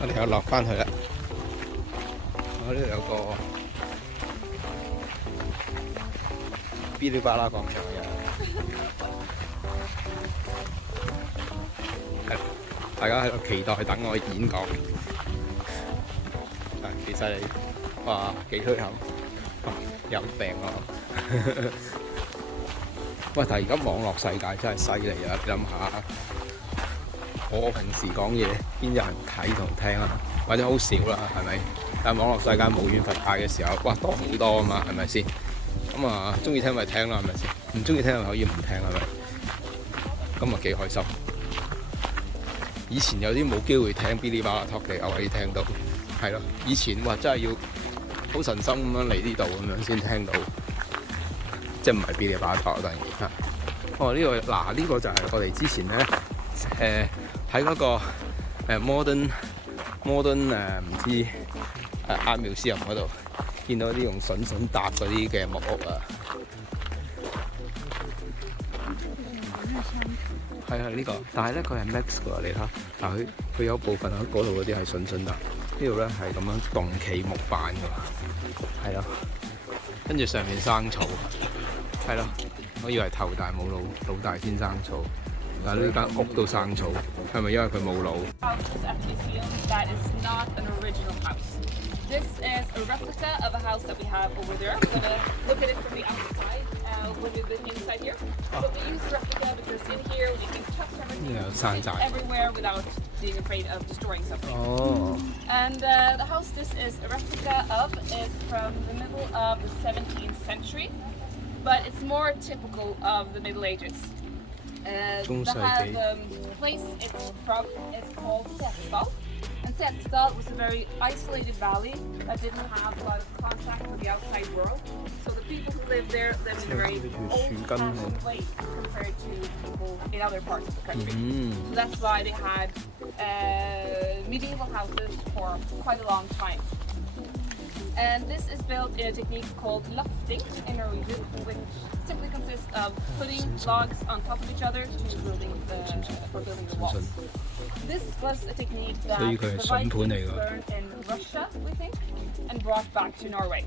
我哋又落翻去啦。我呢度有個Bilibala廣場嘅，係大家喺度期待等我演講。幾犀利，哇幾墟冚，有病啊！喂，但係而家網絡世界真係犀利啊！你諗下，我平時講嘢邊有人睇同聽啊？或者好少啦，係咪？但係網絡世界無遠弗屆嘅時候，哇多好多啊嘛，係咪先？咁啊，中意聽咪聽啦，係咪先？唔中意聽咪可以唔聽，係咪？咁啊幾開心！以前有啲冇機會聽 Bilibala talk 嘅，我可以聽到。係咯，以前哇真係要好神心咁樣嚟呢度咁樣先聽到，即係唔係Bilibala talk當然嚇。哦，呢個嗱呢個就係我哋之前咧喺嗰個modern 唔知Art Museum嗰度見到啲用筍搭嗰啲嘅木屋啊。係啊，呢個，但係咧佢係 mix 㗎，你睇，但係佢有部分喺嗰度嗰啲係筍搭。呢度咧係咁樣棟企木板㗎，係咯，跟住上面生草，係咯，我以為頭大冇腦，腦大先生草，但係呢間屋都生草，係咪因為佢冇腦？This is a replica of a house that we have over there. I'm going to look at it from the outside when we've been inside here. But we use the replica because in here you can touch everything everywhere without being afraid of destroying something. Oh. And the house this is a replica of is from the middle of the 17th century, but it's more typical of the Middle Ages. The place it's from is called Setesdal. And Setesdal was a very isolated valley that didn't have a lot of contact with the outside world. So the people who lived there lived in a very old-fashioned way compared to people in other parts of the country. So that's why they had medieval houses for quite a long time. And this is built in a technique called lofting in Norwegian, which simply consists of putting logs on top of each other for building the walls. This was a technique that the Vikings learned in Russia, we think, and brought back to Norway.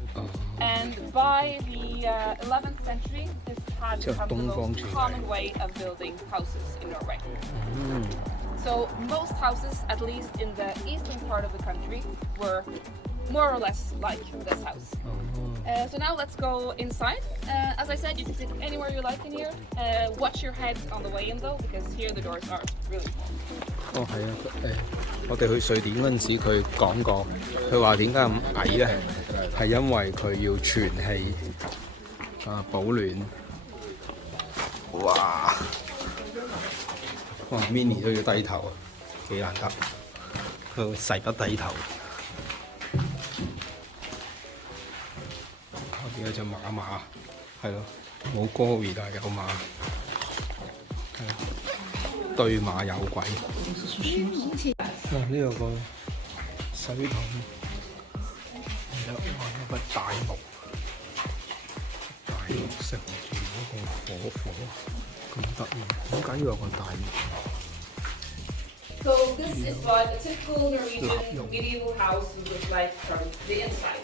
And by the 11th century, this had become the most common way of building houses in Norway. So most houses, at least in the eastern part of the country, were more or less like this house. So now let's go inside. As I said, you can sit anywhere you like in here. Watch your head on the way in though, because here the doors are really small. 係啊，我哋去瑞典嗰陣時，佢講過，佢話點解咁矮咧？係因為佢要存氣保暖。哇！Mini 都要低頭啊，幾難得，佢誓不低頭。有隻馬，係咯，冇Gory但係有馬，係咯，對馬有鬼。呢度個水桶，有個大木食住嗰個火，咁得意，點解要有個大木？So this is what a typical Norwegian medieval house would look like from the inside.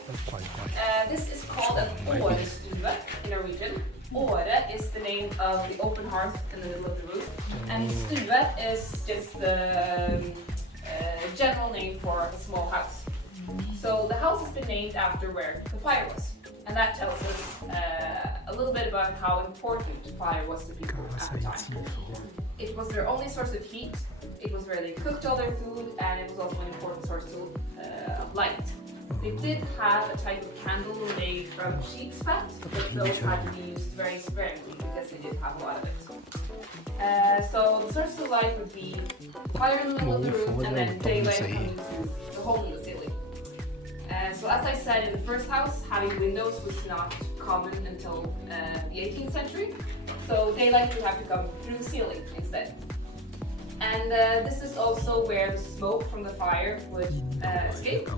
This is called an årestue in Norwegian. Åre is the name of the open hearth in the middle of the roof, and stue is just the general name for a small house. So the house has been named after where the fire was, and that tells us a little bit about how important fire was to people at the time. It was their only source of heat. It was where they cooked all their food, and it was also an important source of light. They did have a type of candle made from sheep's fat, but those had to be used very sparingly because they did have a lot of it. So the source of light would be fire in the middle of the room, and then daylight coming through the hole in the ceiling. So as I said, in the first house, having windows was not common until the 18th century. So daylight would have to come through the ceiling instead. And this is also where the smoke from the fire would escape.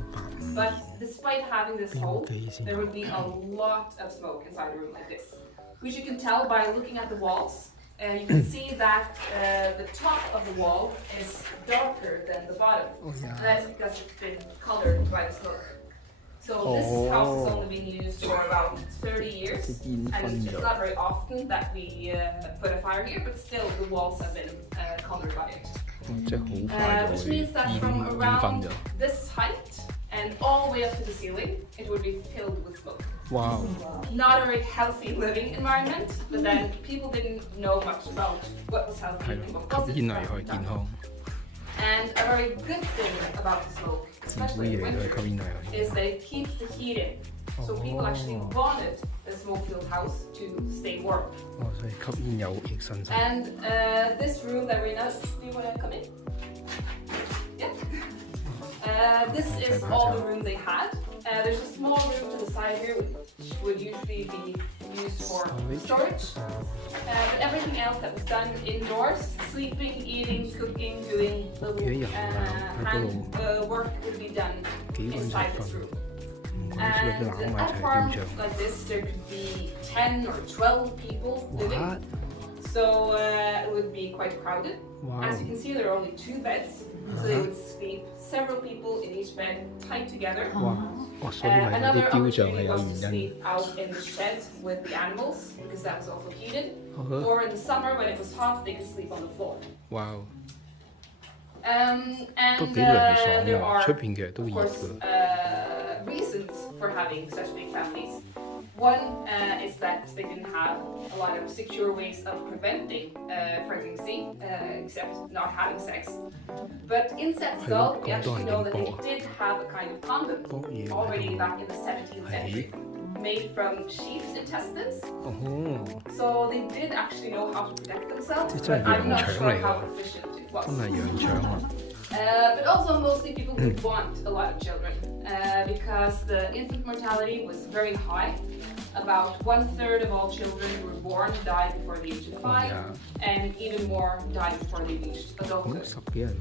But despite having this hole, there would be a lot of smoke inside a room like this, which you can tell by looking at the walls. you can see that the top of the wall is darker than the bottom. Oh, yeah. That is because it's been colored by the smoke. So this house has only been used for about 30 years, and it's not very often that we put a fire here, but still the walls have been colored by it. Which means that from around this height and all the way up to the ceiling, it would be filled with smoke. Wow. Not a very healthy living environment, but then people didn't know much about what was healthy and what wasn't. And a very good thing about the smoke, especially in winter, is that it keeps the heat in. So people actually wanted a smoke-filled house to stay warm. And this room that we're in, do you want to come in? Yeah. This is all the room they had. There's a small room to the side here, which would usually be used for storage. But everything else that was done indoors, sleeping, eating, cooking, doing little hand work would be done inside this room. And at a farm like this, there could be 10 or 12 people living. So it would be quite crowded. As you can see, there are only 2 beds. So they would sleep several people in each bed tight together. Another opportunity was to sleep out in the shed with the animals, because that was also heated. Or in the summer when it was hot, they could sleep on the floor. Wow. And there are, of course, reasons for having such big families. One is that they didn't have a lot of secure ways of preventing pregnancy, except not having sex. But in Setesdal, we actually know that they did have a kind of condom already back in the 17th century, made from sheep's intestines. So they did actually know how to protect themselves, but I'm not sure how efficient it was. But also mostly people would want a lot of children because the infant mortality was very high. About 1/3 of all children who were born died before the age of 5, and even more died before they reached adulthood.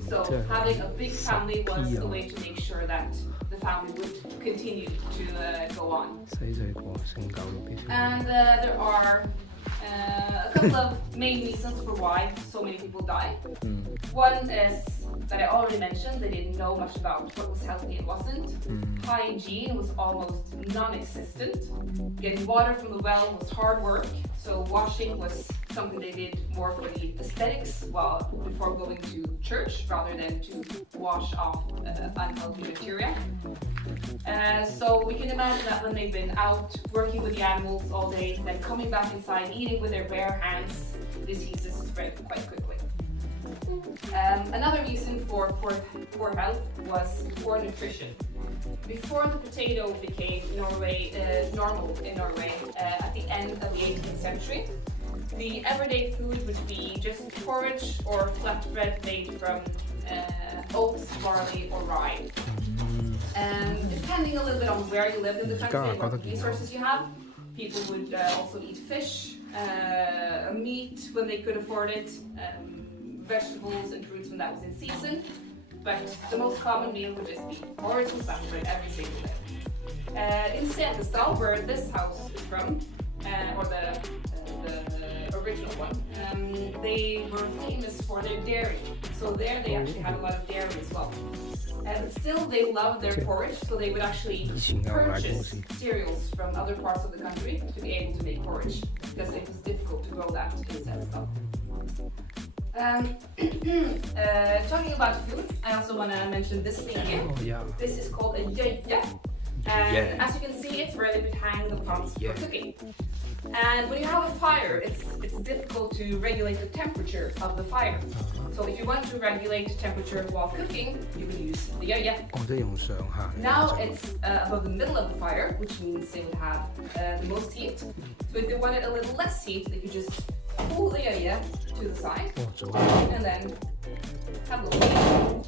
So having a big family was a way to make sure that the family would continue to go on. And there are a couple of main reasons for why so many people die. One is that I already mentioned, they didn't know much about what was healthy and wasn't. Hygiene was almost non-existent. Getting water from the well was hard work, so washing was something they did more for the aesthetics before going to church, rather than to wash off unhealthy bacteria. So we can imagine that when they've been out working with the animals all day, then coming back inside, eating with their bare hands, diseases spread quite quickly. Another reason for poor health was poor nutrition. Before the potato became normal in Norway at the end of the 18th century, the everyday food would be just porridge or flatbread made from oats, barley, or rye. And depending a little bit on where you lived in the country and what resources you have, people would also eat fish, meat when they could afford it, vegetables and fruits when that was in season. But the most common meal would just be porridge and flatbread every single day. In Setesdal, where this house is from, or the original one, they were famous for their dairy. So there they actually had a lot of dairy as well. But still they loved their porridge, so they would actually purchase cereals from other parts of the country to be able to make porridge, because it was difficult to grow that in Setesdal. Talking about food, I also want to mention this thing here. This is called a jøye. And as you can see, it's where they would hang the pots for cooking. And when you have a fire, it's difficult to regulate the temperature of the fire. So if you want to regulate the temperature while cooking, you can use the jøye. Now it's above the middle of the fire, which means they would have the most heat. So if they wanted a little less heat, they could just pull the jøye to the side and then have a little heat.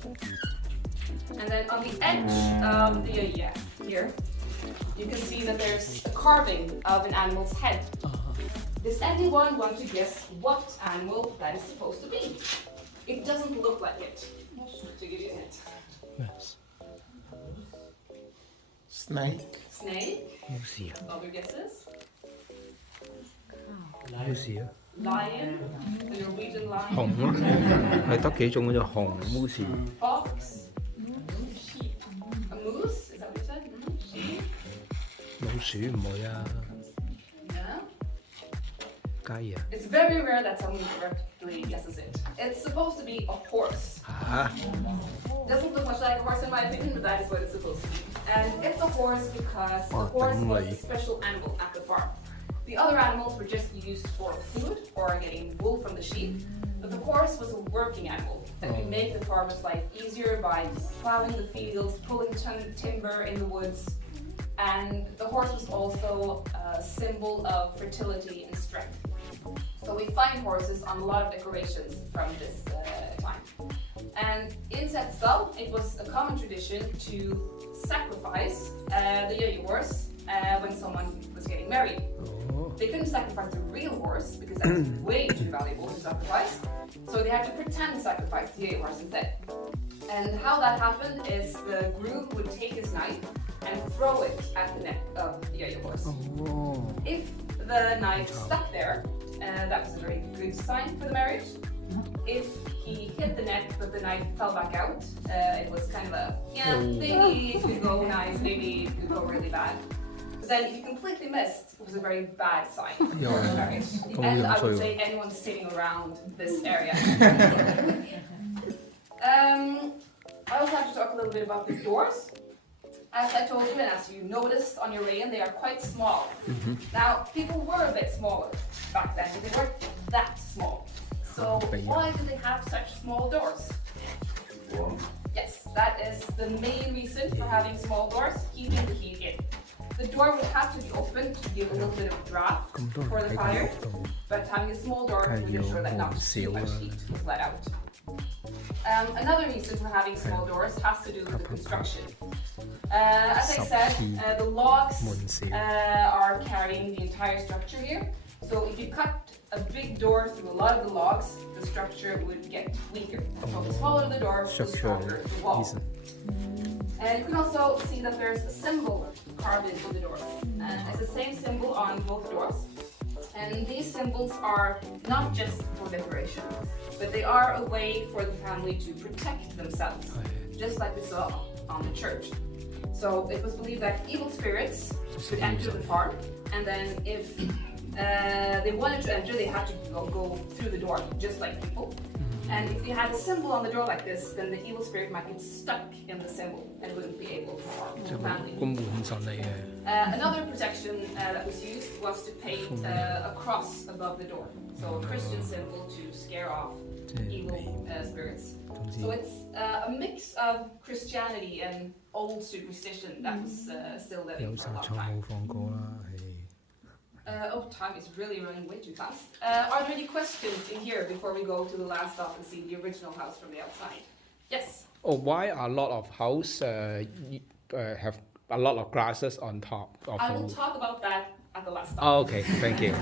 And then on the edge of the jøye here, you can see that there's a carving of an animal's head. Does anyone want to guess what animal that is supposed to be? It doesn't look like it. To give you a hint. Yes. Snake. Snake. Other guesses? Lucia. lion, the Norwegian lion. 熊咯，係得幾種嘅啫，熊、moose。Fox, sheep, a moose. Is that what you said? Sheep. 老鼠唔會啊， Yeah. 雞啊 It's very rare that someone correctly guesses it. It's supposed to be a horse. 嚇， Doesn't look much like a horse in my opinion, but that is what it's supposed to be. And it's a horse because the Oh, horse was really? a special animal at the farm. The other animals were just used for food or getting wool from the sheep, but the horse was a working animal that could make the farmer's life easier by plowing the fields, pulling timber in the woods, and the horse was also a symbol of fertility and strength. So we find horses on a lot of decorations from this time. And in Setesdal, it was a common tradition to sacrifice the yo-yo horse when someone was getting married. 哦， They couldn't sacrifice the real horse because that's way too valuable to sacrifice. So they had to pretend to sacrifice the yo-yo horse instead. And how that happened is the groom would take his knife and throw it at the neck of the yo-yo horse. 哦， If the knife stuck there, that was a very good sign for the marriage. If he hit the neck but the knife fell back out, it was kind of a, yeah, maybe it could go nice, maybe it could go really bad. But then if you completely missed, it was a very bad sign for the marriage. And I would say anyone sitting around this area. I also have to talk a little bit about the doors. As I told you, and as you noticed on your way in, they are quite small. Now, people were a bit smaller back then, but they weren't that small. So why do they have such small doors? Yes, that is the main reason for having small doors, keeping the heat in. The door would have to be open to give a little bit of draft 咁多 for 人 the 睇個 fire, 角度， but having a small door would 係要 ensure that not 門 too 少 much 啊。 heat was let out. Another reason for having small doors has to do with the construction. As I said, the logs 門少， are carrying the entire structure here. So if you cut a big door through a lot of the logs, the structure would get weaker. So the smaller the door, the stronger the wall. 意思 And you can also see that there's a symbol carved into the door. It's the same symbol on both doors. And these symbols are not just for decoration, but they are a way for the family to protect themselves, just like we saw on the church. So it was believed that evil spirits could enter the farm, and then if they wanted to enter, they had to go through the door, just like people. And if you had a symbol on the door like this, then the evil spirit might get stuck in the symbol and wouldn't be able to harm the family. 個門神嚟嘅， Another protection that was used was to paint a cross above the door. So a Christian symbol to scare off 即係 evil 你 spirits. 總之 So it's a mix of Christianity and old superstition that was still living 有 for 殺 a long 錯 time. 冇放過啦，係。 Time is really running way too fast. Are there any questions in here before we go to the last stop and see the original house from the outside? Yes. Oh, why a lot of house have a lot of glasses on top of I will the... talk about that at the last stop. Oh, okay, thank you.